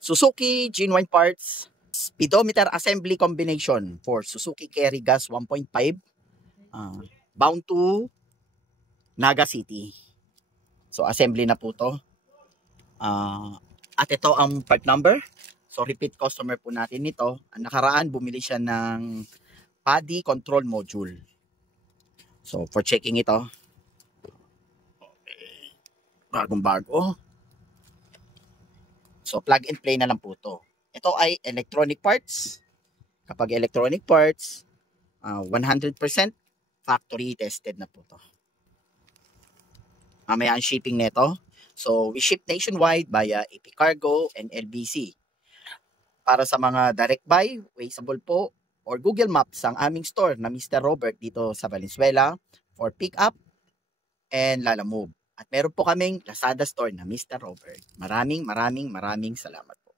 Suzuki genuine parts, speedometer assembly combination for Suzuki Carry Gas 1.5, bound to Naga City. So assembly na po to. At ito ang part number. So repeat customer po natin nito. Ang nakaraan bumili siya ng PADI control module. So for checking ito. Okay. Bagong bago. So plug and play na lang po to. Ito ay electronic parts. Kapag electronic parts, 100% factory tested na po to. Mamaya ang shipping nito. So we ship nationwide via AP Cargo and LBC. Para sa mga direct buy, Wazeable po or Google Maps ang aming store na Mr. Robert dito sa Valenzuela for pick up and Lalamove. At meron po kaming Lazada store na Mr. Robert. Maraming salamat po.